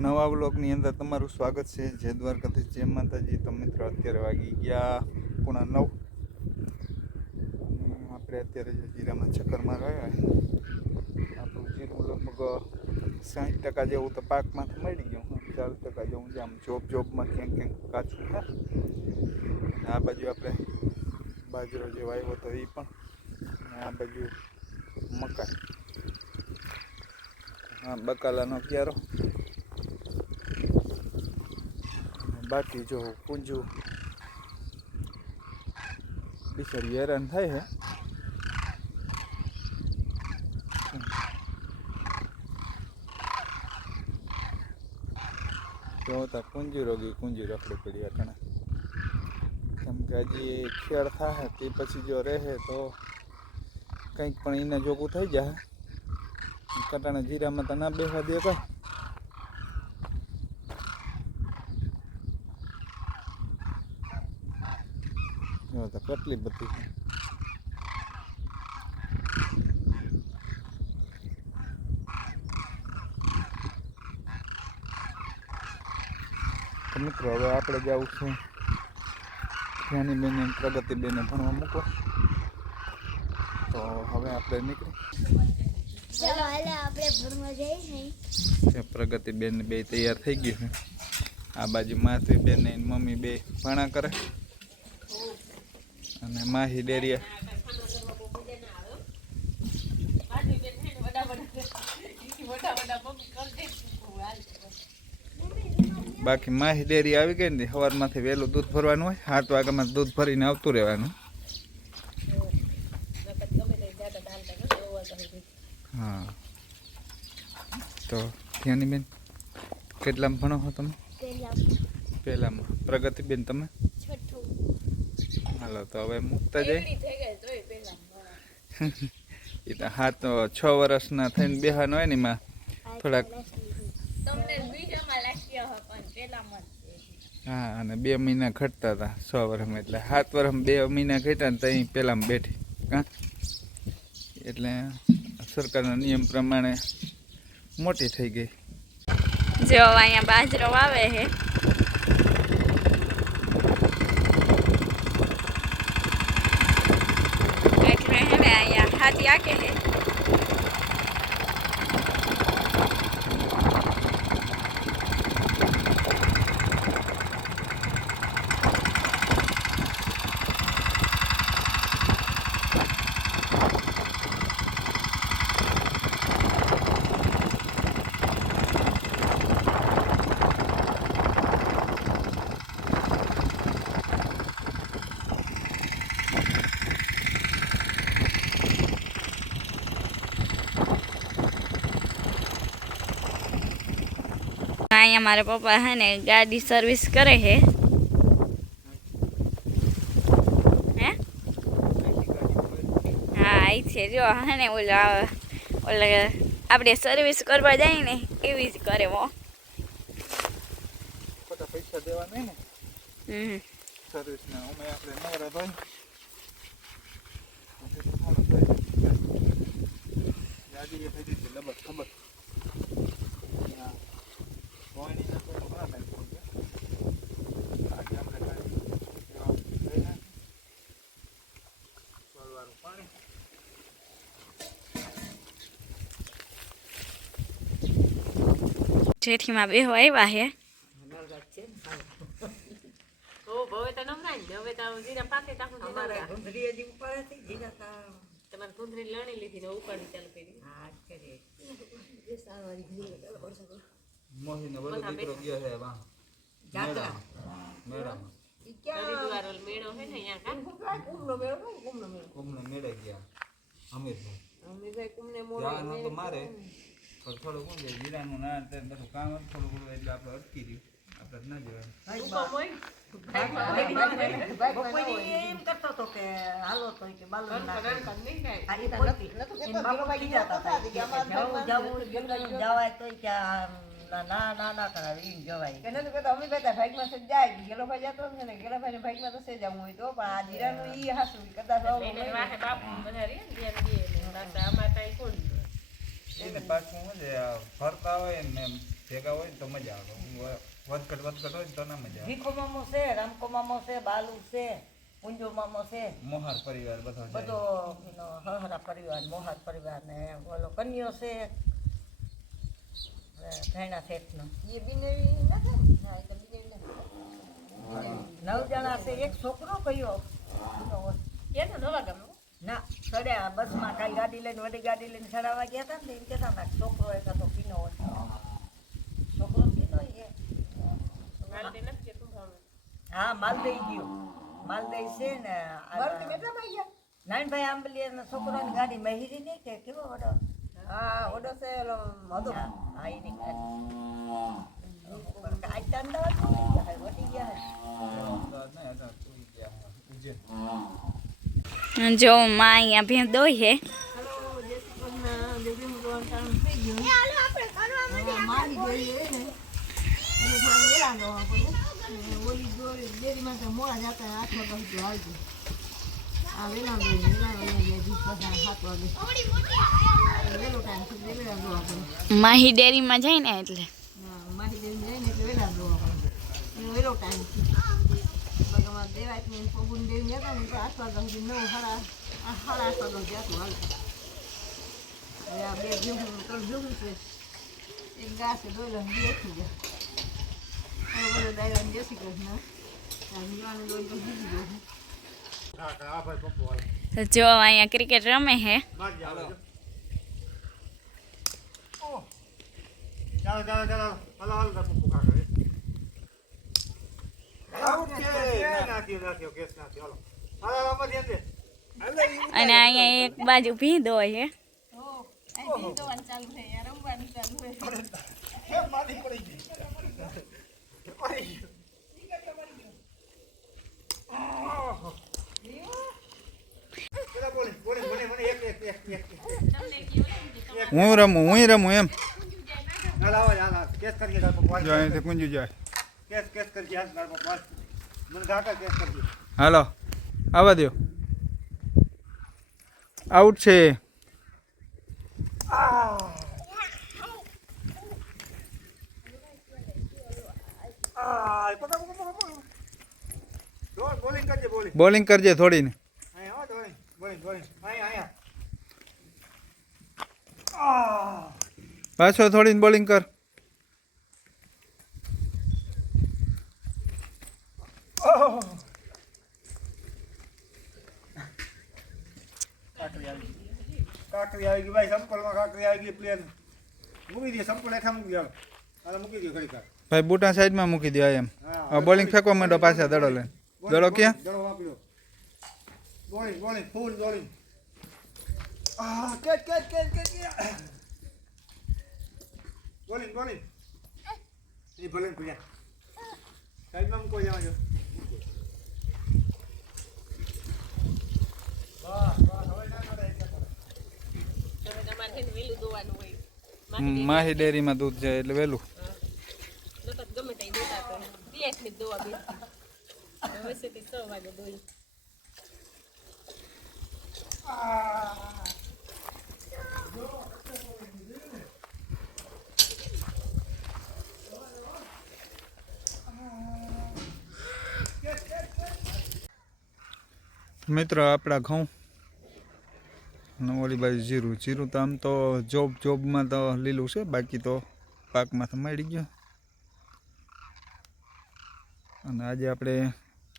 નવા વ્લોગની અંદર તમારું સ્વાગત છે. જય દ્વારકાધીશ, જય માતાજી. તો મિત્રો અત્યારે વાગી ગયા 9:30. આપણે અત્યારે જીરામાં ચક્કર મારવા આપણું જીરું લગભગ 60% જેવું તો પાકમાંથી મળી ગયું. 40% જેવું છે આમ જોબમાં ક્યાંક કાચું છે. આ બાજુ આપણે બાજરો જે વાવ્યો હતો એ પણ, આ બાજુ મકાઈ, હા બકાલાનો ક્યારો, બાકી જો પૂંજું બિચારી હેરાન થાય છે જોતા કુંજી રખડી પડી અટણે, કેમ કે હજી ખેડ થાય તે પછી જો રહે તો કંઈક પણ એને જોગું થઈ જાય. કટાણા જીરામાં તો ના બેસવા દે કઈ. જો તો કેટલી બધી મિત્રો. હવે આપણે જવું છે જ્ઞાનીબેન અને પ્રગતિબેનને ભણવા મૂકો. તો હવે આપણે નીકળી પ્રગતિબેન બે તૈયાર થઈ ગયું છે. આ બાજુ માધવીબેન ને મમ્મી બે ભણા કરે અને માહી ડેરિયા બાકી માહી ડેરી આવી ગઈ ને સવારમાંથી વહેલું દૂધ ભરવાનું હોય. 7 વાગ્યામાં દૂધ ભરીને આવતું રહેવાનું. હા તો ધ્યાનીબેન કેટલામાં ભણો છો તમે? પહેલામાં. પ્રગતિબેન તમે? હાલો તો હવે મૂકતા જાય. એ તો 6 વર્ષના થઈને બેહાનો હોય ને એમાં થોડાક. હા અને 2 મહિના ઘટતા હતા 6 વર્ષમાં, એટલે 7 વર્ષમાં 2 મહિના ઘટ્યા ને ત્યાં પહેલામાં બેઠી. હા એટલે સરકારના નિયમ પ્રમાણે મોટી થઈ ગઈ. જો અહીંયા બાજરો વાવે છે. એટલે હે ને અહીંયા હાથી આકે છે. અહીંયા મારા પપ્પા હે ને ગાડી સર્વિસ કરે છે. હે હા અહીં છે જો હે ને ઓલા આપણે સર્વિસ કરવા જાય ને એવી જ કરે હો. પૈસા દેવા નહીં ને સર્વિસ ના અમે આપણે નવરા ભાઈ ગાડી એ થઈ જશે લબર ખબર. જેઠીમાં બેહવા આવ્યા હે. મારે થોડું કોણ છે જીરાનું ના બધું કામ થોડું ઘણું એટલે આપણે અટકી રહ્યું. આપણે ના જવાય. પાછું ફરતા હોય ને ભેગા હોય ને તો મજા આવે. વધઘટ હોય ને તો ના મજા આવે. ભીખો મામો છે, રામકો મામો છે, બાલુ છે, ઊંજો મામો છે, મોહાર પરિવાર બધો જાય. બધો એનો હહરા પરિવાર, મોહાર પરિવાર ને ઓલો કન્યો છે ભેણા શેઠનો. એ બિનેવી નથી ને? ના, એ તો બિનેવી નથી. 9 જણા છે. એક છોકરો કયો એને નવા ગામનો ના ચડ્યા બસમાં કાંઈ ગાડી લઈને વડી ગાડી લઈને ચડાવવા ગયા હતા ને એમ કહેતા હતા છોકરો એક હતો પીનો હતો. છોકરો પીનો એ મારે નથી કે તું ભાવ હા માલદઈ ગયો. માલદઈ છે ને નાનભાઈ આંબલિયા છોકરાની ગાડી મહેરી નહીં કે કેવો વડો હા ઓડો છે ઓલો મધુ હા એની ગાડી આટલા અમદાવાદ વટી ગયા જો માં અહીંયા ભેં દોઈ હે. માહી ડેરીમાં જાય ને એટલે જો અહીંયા ક્રિકેટ રમે હે. અને અહીંયા એક બાજુ ભીંદો હે. હું રમું એમ. જો અહીંથી કુંજુ જાય. હાલો આવવા દો. આઉટ છે. બોલિંગ કરજે થોડી ને. પાછો થોડી ને બોલિંગ કર. કાકરી આવી ગઈ ભાઈ, સંપલમાં કાકરી આવી ગઈ. પ્લેન મૂકી દે, સંપલ એઠા મૂકી દે. હાલો મૂકી દે ખરી કાર ભાઈ બુટા સાઈડમાં મૂકી દો એમ. બોલિંગ ફેંકવા માંડો પાછા દડો લઈને. દડો ક્યાં? દડો વાપરી લો. બોલિંગ ફૂલ બોલિંગ. કેચ બોલિંગ એ ભલે પૂજા સાઈડમાં મૂકો જવા જો. તમારે વેલું દોવાનું હોય માહી ડેરીમાં દૂધ જાય એટલે વહેલું. તો ગમે ત્યાં દોતા તો ની દોવા બે હવે સુધી 6 વાગે દોઈ. મિત્રો આપણા ઘઉં અને ઓલી બાજુ જીરું તો આમ તો જોબમાં તો લીલું છે, બાકી તો પાકમાં તો મળી ગયો. અને આજે આપણે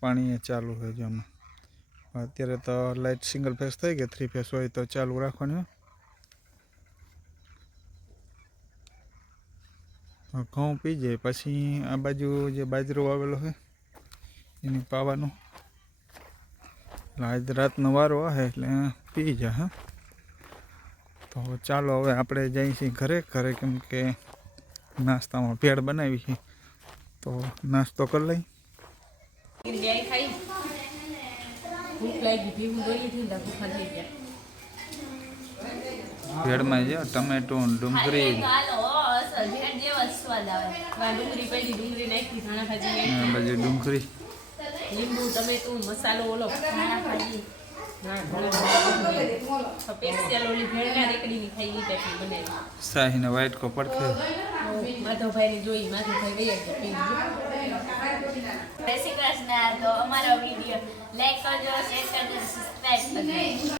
પાણી ચાલુ હોય છે આમાં. અત્યારે તો લાઇટ સિંગલ ફેસ થઈ ગઈ, 3 ફેસ હોય તો ચાલુ રાખવાની. ઘઉં પી જાય પછી આ બાજુ જે બાજરો વાવેલો હોય એને પાવાનું. આજ રાતનો વારો આવે એટલે પી જાય. હા તો ચાલો હવે આપણે જઈએ છીએ ઘરે કેમ કે નાસ્તામાં ભેળ બનાવી છે તો નાસ્તો કરી લઈ. ભેળમાં છે ટમેટું, ડુંગળી, ડુંગળી ડુંગળી, લીંબુ ટમેટું મસાલો ઓલો સ્પેશિયલ ઓલી ભેળના રેકડીની ખાઈ ગઈ પછી બનાવી શાહીને વાઇટ કો પડખે માધવભાઈને જોઈ માધવભાઈ ગઈ હતી જય શ્રી કૃષ્ણ. તો અમારો વિડીયો લાઈક કરજો, શેર કરજો, સબસ્ક્રાઈબ કરજો.